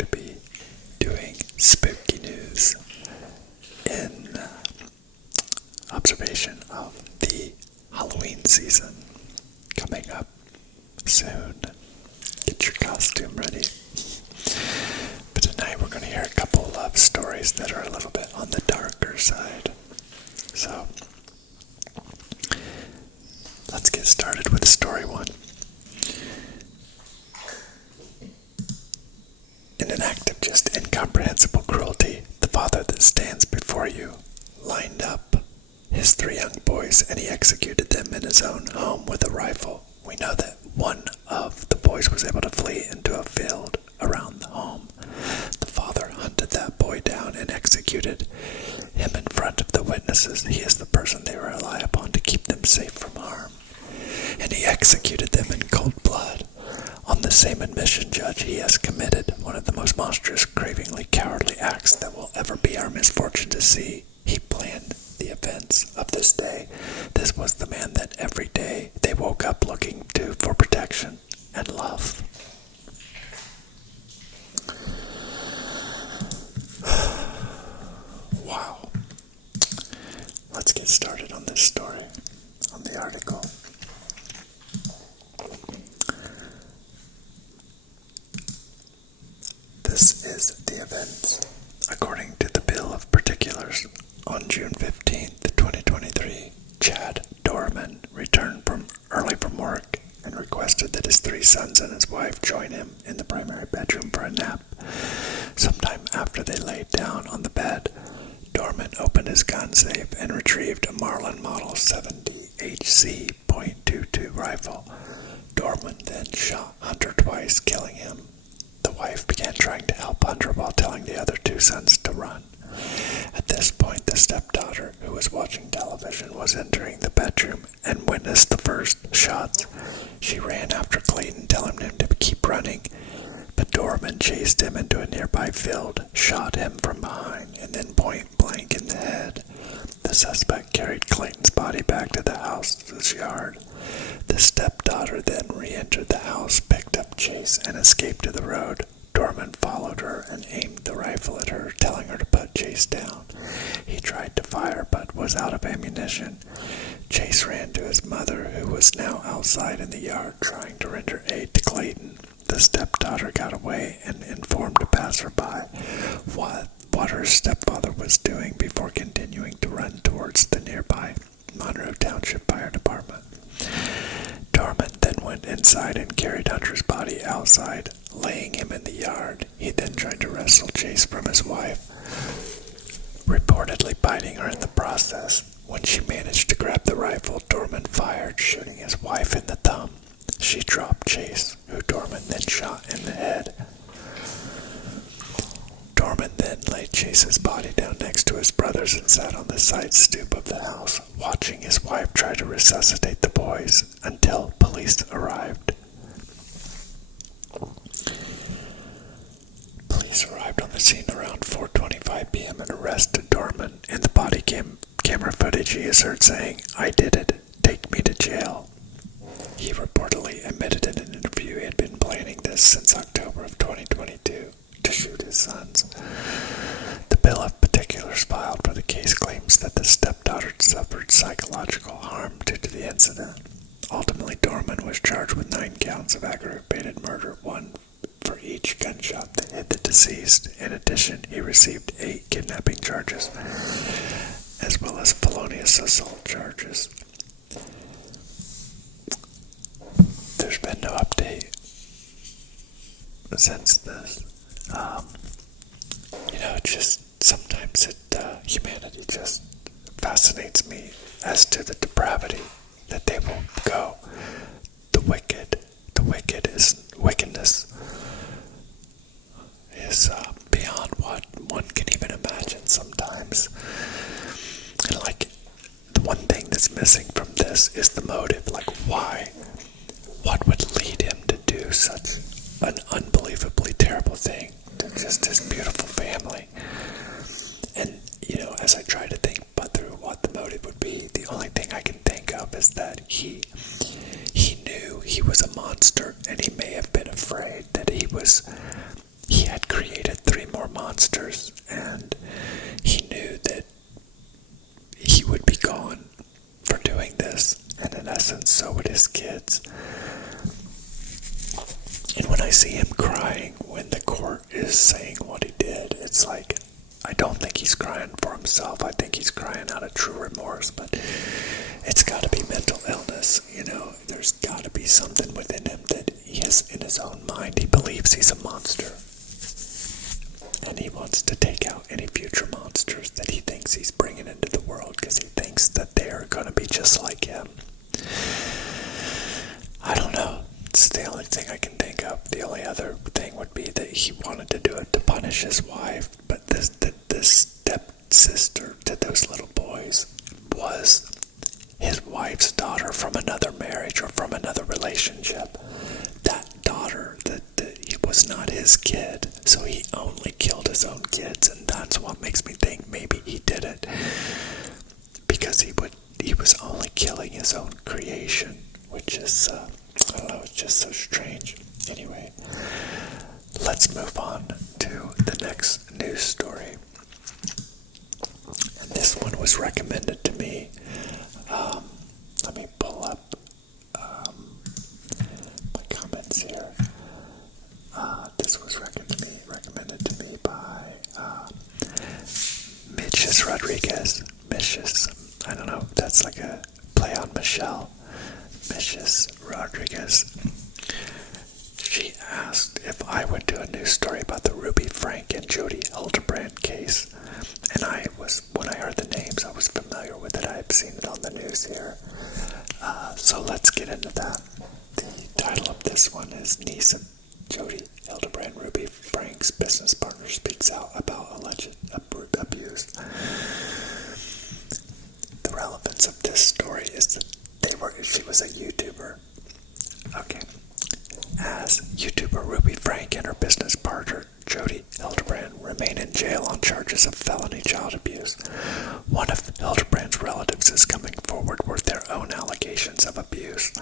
to be doing spooky news in observation of the Halloween season coming up soon. Get your costume ready. But tonight we're going to hear a couple of stories that are a little bit on the darker side. So, let's get started with story one. In an act of just incomprehensible cruelty, the father that stands before you lined up his 3 young boys and he executed them in his own home with a rifle. We know that one of the boys was able to flee into a field around the home. The father hunted that boy down and executed him in front of the witnesses. He is the person they rely upon to keep them safe from harm. And he executed them in cold blood. On the same admission, Judge, he has committed one of the most monstrous, cravingly cowardly acts that will ever be our misfortune to see. He planned the events of this day. This was the man that every day they woke up looking to for protection and love. Wow. Let's get started on this story, on the article. This is the events. According to the Bill of Particulars, on June 15th, 2023, Chad Dorman returned early from work and requested that his 3 sons and his wife join him in the primary bedroom for a nap. Sometime after they laid down on the bed, Dorman opened his gun safe and retrieved a Marlin Model 70 HC .22 rifle. Dorman then shot Hunter twice, killing him. The wife began trying to help Hunter while telling the other 2 sons to run. At this point, the stepdaughter, who was watching television, was entering the bedroom and witnessed the first shots. She ran after Clayton, telling him to keep running, but Dorman chased him into a nearby field, shot him from behind, and then point blank in the head. The suspect carried Clayton's body back to the house's yard. The stepdaughter then re-entered the house, picked up Chase, and escaped to the road. Dorman followed her and aimed the rifle at her, telling her to put Chase down. He tried to fire, but was out of ammunition. Chase ran to his mother, who was now outside in the yard, trying to render aid to Clayton. The stepdaughter got away and informed a passerby what her stepfather was doing before continuing to run towards the nearby Monroe Township Fire Department. Dorman then went inside and carried Hunter's body outside, laying him in the yard. He then tried to wrestle Chase from his wife, reportedly biting her in the process. When she managed to grab the rifle, Dorman fired, shooting his wife in the thumb. She dropped Chase, who Dorman then shot in the head. Dorman then laid Chase's body down next to his brother's and sat on the side stoop of the house, watching his wife try to resuscitate the boys until police arrived. Police arrived on the scene around 4:25 p.m. and arrested Dorman. In the body camera footage, he is heard saying, "I did it. Take me to jail." He reportedly admitted in an interview he had been planning this since October of 2022 to shoot his sons. The Bill of Particulars filed for the case claims that the stepdaughter suffered psychological harm due to the incident. Ultimately, Dorman was charged with 9 counts of aggravated murder, 1 for each gunshot that hit the deceased. In addition, he received 8 kidnapping charges, as well as felonious assault charges. There's been no update since this. Sometimes humanity just fascinates me as to the depravity that they will go. Wickedness is beyond what one can even imagine sometimes. And the one thing that's missing from this is the motive. Why? What would lead him to do such an unbelievably terrible thing to just his beautiful family? And, as I try to think through what the motive would be, the only thing I can think of is that he knew he was a monster, and he may have been afraid that he had created I don't think he's crying for himself. I think he's crying out of true remorse, but it's got to be mental illness, There's got to be something within him that he has in his own mind. He believes he's a monster. And he wants to take out any future monsters that he thinks he's bringing into the world because he thinks that they're going to be just like him. I don't know. It's the only thing I can think of. The only other thing would be that he wanted to do it to punish his wife, but this stepsister to those little boys was his wife's daughter from another marriage or from another relationship. That daughter, that it was not his kid, so he only killed his own kids, and that's what makes me think maybe he did it because he was only killing his own creation, which is I don't know, it's just so strange. Anyway, let's move on to the next news story. And this one was recommended to me. Let me pull up my comments here. This was recommended to me by Mitches Rodriguez. I don't know, that's like a play on Michelle. Mitches Rodriguez. She asked if I would do a news story about the Ruby Franke and Jody Hildebrand case. And when I heard the names, I was familiar with it. I had seen it on the news here. So let's get into that. The title of this one is Niece of Jody Hildebrand, Ruby Franke's business partner, speaks out about alleged abuse. The relevance of this story is that she was a YouTuber. Okay. As YouTuber Ruby Franke and her business partner Jody Hildebrand remain in jail on charges of felony child abuse. One of Hildebrand's relatives is coming forward with their own allegations of abuse.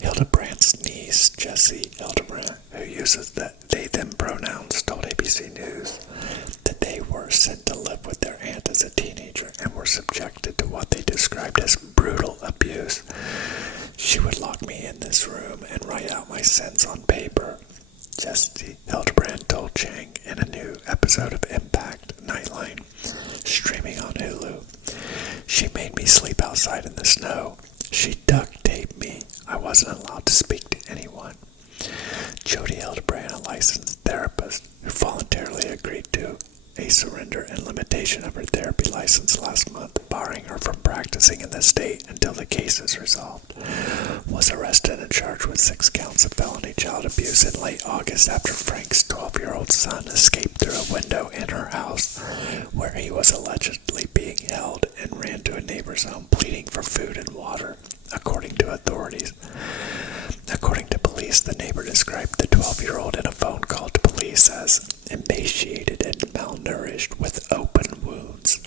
Hildebrand's niece, Jessie Hildebrand, who uses the they-them pronouns, told ABC News that they were sent to live with their aunt as a teenager and were subjected to what they described as brutal abuse. She would lock me in this room and write out my sins on paper, Jessie Hildebrand told Chang in a new episode of Impact Nightline, streaming on Hulu. She made me sleep outside in the snow. She duct taped me. I wasn't allowed to speak to anyone. Jody Hildebrand, a licensed therapist who voluntarily agreed to a surrender and limitation of her therapy license last month, barring her from practicing in the state until the case is resolved, was arrested and charged with 6 counts of felony child abuse in late August after Franke's 12-year-old son escaped through a window in her house, where he was allegedly being held, and ran to a neighbor's home pleading for food and water, according to authorities. According to police, the neighbor described the 12-year-old in a phone call to police as emaciated and malnourished with open wounds.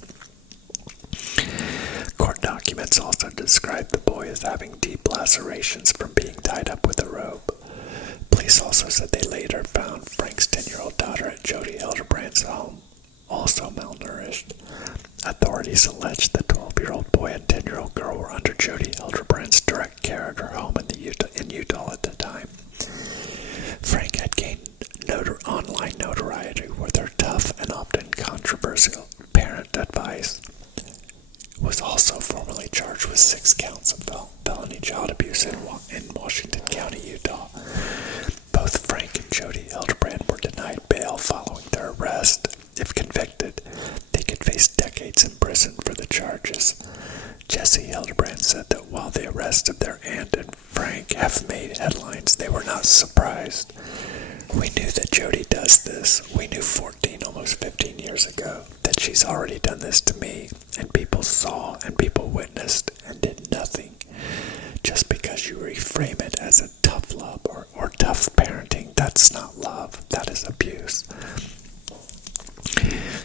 Court documents also described the boy as having deep lacerations from being tied up with a rope. Police also said they later found Franke's 10-year-old daughter at Jody Hildebrand's home, also malnourished. Authorities alleged the 12-year-old boy and 10-year-old girl were under Jody Hildebrand's direct care at her home in Utah at the time. Franke had gained online notoriety with her tough and often controversial parent advice. Was also formally charged with 6 counts of felony child abuse in Washington County, Utah. Both Franke and Jody Hildebrand were denied bail following their arrest. If convicted, they could face decades in prison for the charges. Jessie Hildebrand said that while the arrest of their aunt and Franke have made headlines, they were not surprised. We knew that Jody does this. We knew 14, almost 15 years ago, that she's already done this to me, and people saw and people witnessed and did nothing. Just because you reframe it as a tough love or tough parenting, that's not love, that is abuse.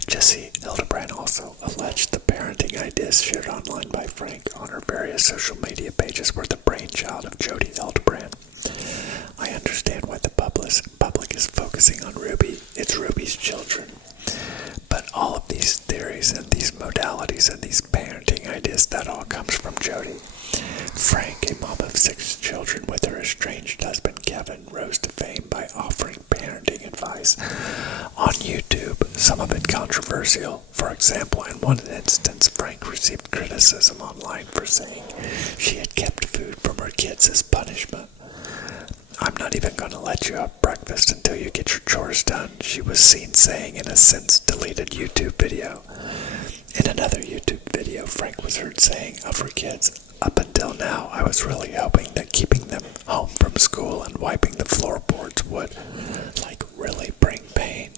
Jessie Hildebrand also alleged the parenting ideas shared online by Franke on her various social media pages were the brainchild of Jody Hildebrand. I understand why the public is focusing on Ruby. It's Ruby's children. But all of these theories and these modalities and these parenting ideas, that all comes from Jody. Franke, a mom of 6 children with her estranged husband Kevin, rose to fame by offering parenting advice on YouTube, some of it controversial controversial. For example, in one instance, Frank received criticism online for saying she had kept food from her kids as punishment. "I'm not even going to let you have breakfast until you get your chores done," she was seen saying in a since-deleted YouTube video. In another YouTube video, Frank was heard saying of her kids, "Up until now, I was really hoping that keeping them home from school and wiping the floorboards would, really bring pain."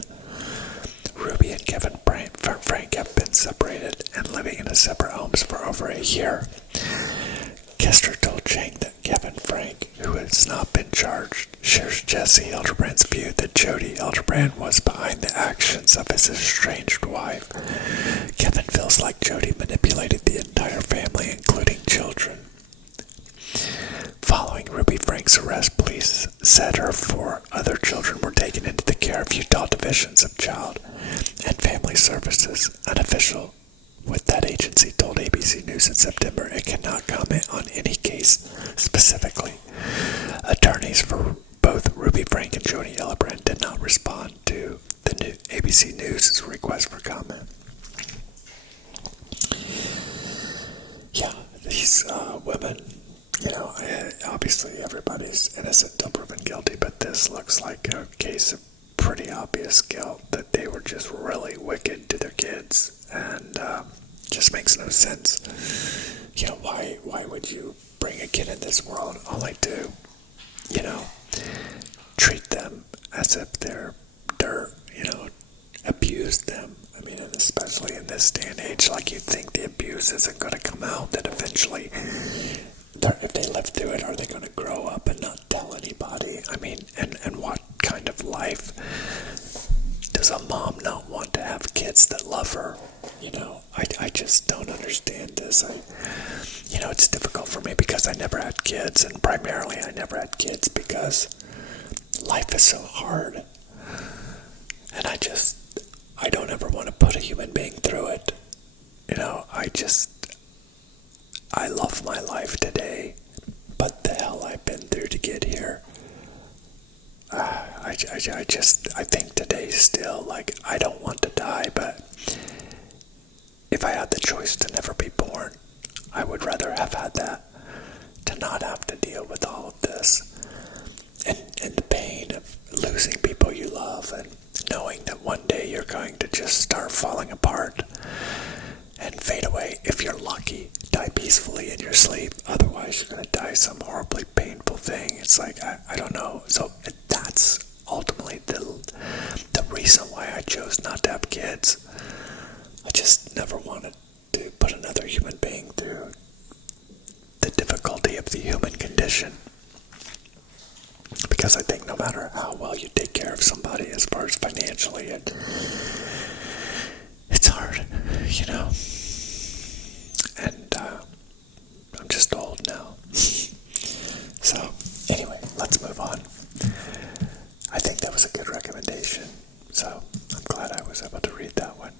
Ruby and Kevin Frank have been separated and living in separate homes for over a year. Kester told Chang that Kevin Frank, who has not been charged, shares Jesse Hildebrand's view that Jody Hildebrand was behind the actions of his estranged wife. Kevin feels like Jody manipulated the entire family, including children. Following Ruby Frank's arrest, police said her 4 other children were taken into the care of Utah Divisions of Child and Family Services. An official with that agency told ABC News in September it cannot comment on any case specifically. Attorneys for both Ruby Frank and Jody Hildebrand did not respond to the new ABC News' request for comment. Yeah, these women, obviously everybody's innocent until proven guilty, but this looks like a case of pretty obvious guilt, that they were just really wicked to their kids, and just makes no sense. Why would you bring a kid in this world only to, treat them as if they're dirt, abuse them? I mean, and especially in this day and age, you think the abuse isn't going to come out, that eventually, if they live through it, are they going to grow up and not tell anybody? I mean, and what kind of life does a mom not want to have kids that love her? I just don't understand this. It's difficult for me because I never had kids, and primarily I never had kids because life is so hard. And I don't ever want to put a human being through it. I love my life today, but the hell I've been through to get here. I think today still, I don't want to die, but if I had the choice to never be born, I would rather have had that, to not have to deal with all of this, and the pain of losing people you love, and knowing that one day you're going to just start falling apart and fade away. If you're lucky, die peacefully in your sleep. Otherwise, you're going to die some horribly painful thing. It's I don't know. So that's ultimately the reason why I chose not to have kids. I just never wanted to put another human being through the difficulty of the human condition. Because I think no matter how well you take care of somebody as far as financially, it's hard, And I'm just old now. So, anyway, let's move on. I think that was a good recommendation. So, I'm glad I was able to read that one.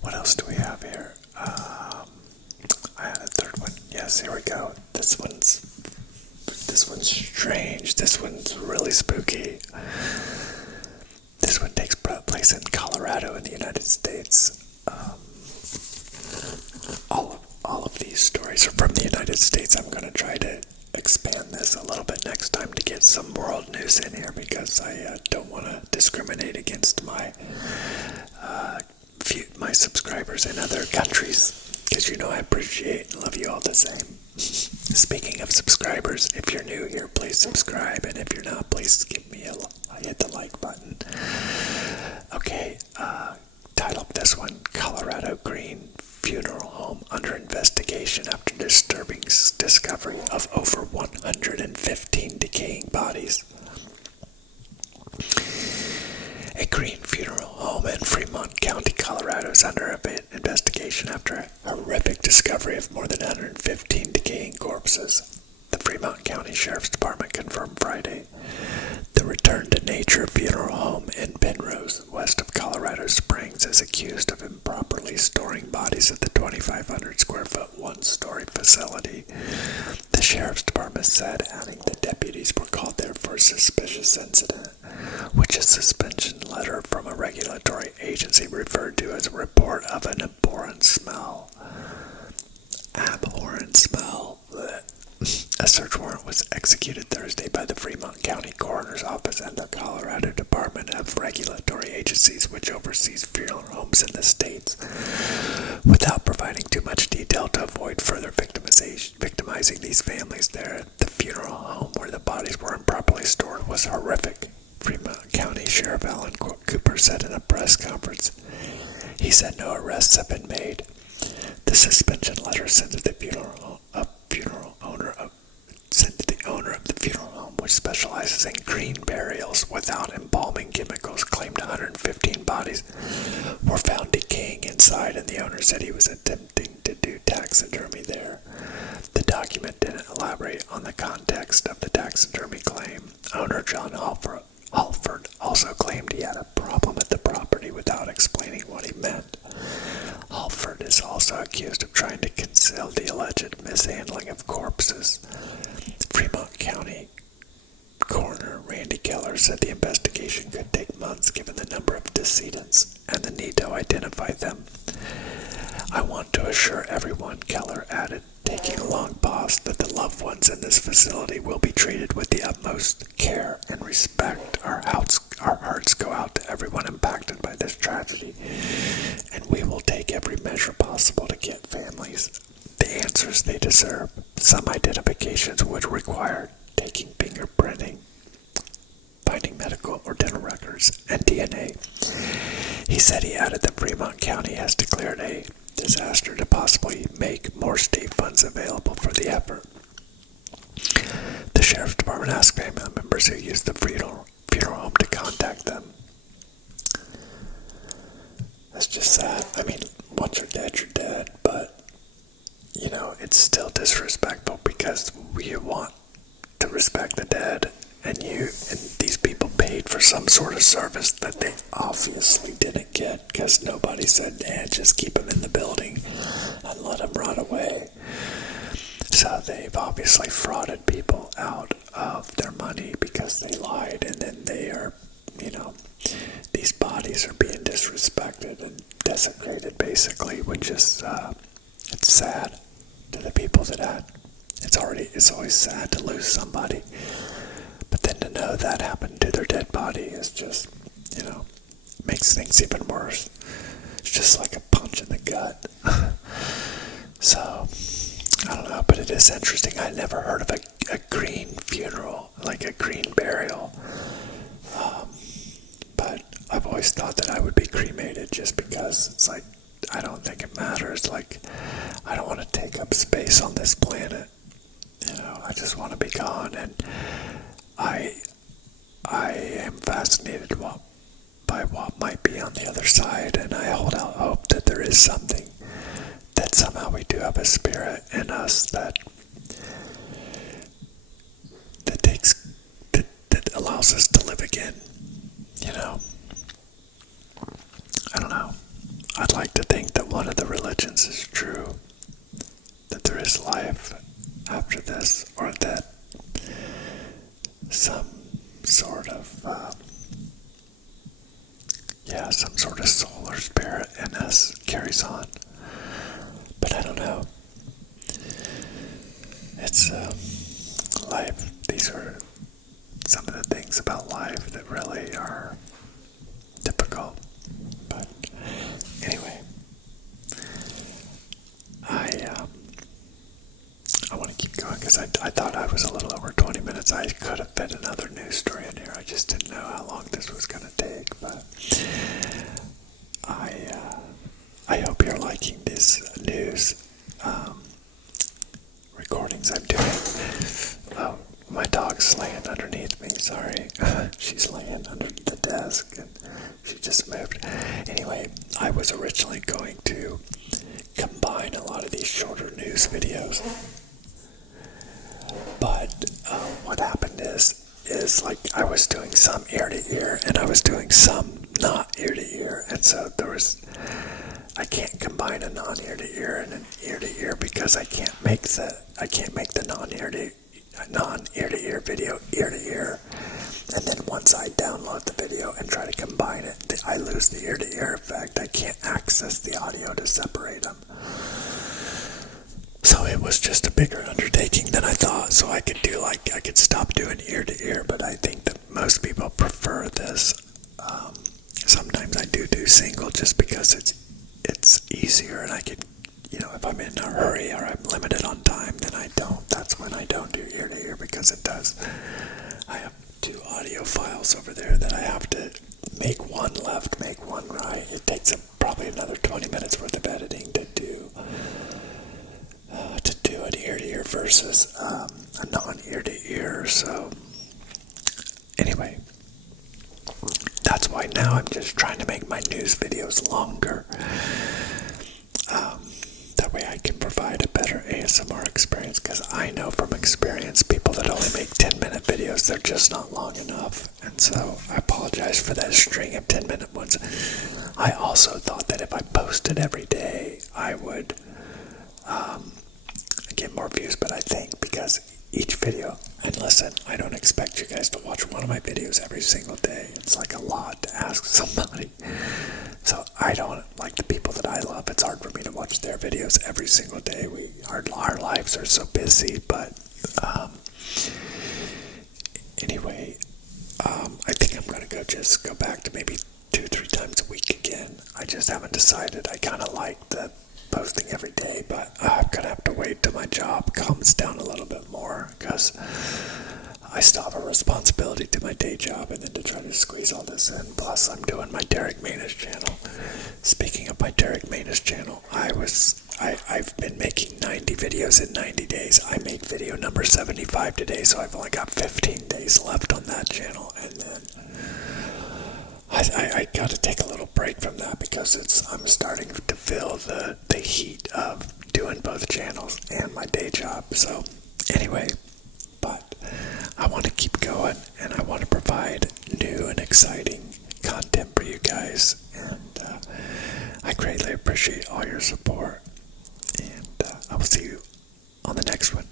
What else do we have here? I had a third one. Yes, here we go. This one's strange. This one's really spooky. This one takes place in Colorado in the United States. All of these stories are from the United States. I'm going to try to expand this a little bit next time to get some world news in here, because I don't want to discriminate against my subscribers in other countries, because I appreciate and love you all the same. Speaking of subscribers, if you're new here, please subscribe, and if you're not, please give me hit the like button. Okay, title of this one, Colorado Green Funeral Home under investigation after disturbing discovery of over 115 decaying bodies. A Green Funeral Home in Clermont County, Colorado is under investigation after a horrific discovery of more than 115 decaying corpses. The Clermont County Sheriff's Department confirmed Friday. The Return to Nature Funeral Home in Penrose, west of Colorado Springs, is accused of improperly storing bodies at the 2,500 square foot one-story facility. The Sheriff's Department said, adding that deputies were called there for a suspicious incident, which a suspension letter from a regulatory agency referred to as a report of an abhorrent smell. Abhorrent smell. A search warrant was executed Thursday by the Clermont County Coroner's Office and the Colorado Department of Regulatory Agencies, which oversees funeral homes in the states. Without providing too much detail to avoid further victimizing these families, the funeral home where the bodies were improperly stored was horrific, Clermont County Sheriff Alan Cooper said in a press conference. He said no arrests have been made. The suspension letter sent to the owner of the funeral home, which specializes in green burials without embalming chemicals, claimed 115 bodies were found decaying inside, and the owner said he was attempting to do taxidermy there. The document didn't elaborate on the context of the taxidermy claim. Owner John Halford also claimed he had a problem at the property without explaining what he meant. Halford is also accused of trying to conceal the alleged mishandling of corpses. Clermont County Coroner Randy Keller said the investigation could take months given the number of decedents and the need to identify them. I want to assure everyone, Keller added, taking a long pause, that the loved ones in this facility will be treated with the utmost care and respect. Our hearts go out to everyone impacted by this tragedy, and we will take every measure possible to get families the answers they deserve. Some identifications would require taking fingerprinting, finding medical or dental records, and DNA. He said he added that Clermont County has declared a disaster to possibly make more state funds available for the effort. The Sheriff's Department asked family members who used the funeral home to contact them. That's just sad. I mean, once you're dead, but, it's still disrespectful because we want to respect the dead, and these people paid for some sort of service that they obviously didn't get because nobody said, just keep them in the building and let them rot away. So they've obviously frauded people out of their money because they lied, and then they are, these bodies are being disrespected and desecrated basically, which is, it's sad to the people that it's always sad to lose somebody. But then to know that happened to their dead body is just, makes things even worse. It's just like a punch in the gut. So, I don't know, but it is interesting. I never heard of a green funeral, like a green burial. But I've always thought that I would be cremated just because it's like, I don't think it matters. Like, I don't want to take up space on this planet. I just want to be gone, and I am fascinated by what might be on the other side, and I hold out hope that there is something, that somehow we do have a spirit in us that allows us to live again. I don't know. I'd like to think that one of the religions is true, that there is life after this, or that some sort of soul or spirit in us carries on. But I don't know. It's life. These are some of the things about life that really are difficult. But anyway, I want to keep going because I thought I was a little over 20 minutes. I could have fit another news story in here. I just didn't know how long this was going to take. But I hope you're liking this news recordings I'm doing. Oh, my dog's laying underneath me. Sorry. She's laying under the desk and she just moved. Anyway, I was originally going to combine a lot of these shorter news videos. But what happened is like I was doing some ear to ear and I was doing some not ear to ear, and so I can't combine a non-ear to ear and an ear to ear because I can't make the non-ear to ear video ear to ear. And then once I download the video and try to combine it, I lose the ear-to-ear effect. I can't access the audio to separate them. So it was just a bigger undertaking than I thought. So I could stop doing ear-to-ear, but I think that most people prefer this. Sometimes I do single just because it's easier, and I could, if I'm in a hurry or I'm limited on time, then I don't. That's when I don't do ear-to-ear, because it does. I have 2 audio files over there that I have to make one left, make one right. It takes probably another 20 minutes worth of editing to do an ear-to-ear versus a non-ear-to-ear. So anyway, that's why now I'm just trying to make my news videos longer. That way I can provide a better ASMR experience, because I know from experience people that only make 10-minute videos, they're just not long enough. And so I apologize for that string of 10-minute ones. I also thought that if I posted every day, I would get more views, but I think because each video, and listen, I don't expect you guys to watch one of my videos every single day. It's like a lot to ask somebody. So I don't, like the people that I love, it's hard for me to watch their videos every single day. Our lives are so busy, but anyway, I think I'm going to go back to maybe 2-3 times a week again. I just haven't decided. I kind of like the posting every day, but I'm going to have to wait till my job calms down a little bit more, because I still have a responsibility to my day job, and then to try to squeeze all this in. Plus, I'm doing my Derek Manus channel. Speaking of my Derek Manus channel, I've been making 90 videos in 90 days. I made video number 75 today, so I've only got 15 days left on that channel, and then I got to take a little break from that, because I'm starting to feel the heat of doing both channels and my day job. So anyway, but I want to keep going, and I want to provide new and exciting content for you guys, and I greatly appreciate all your support, and I will see you on the next one.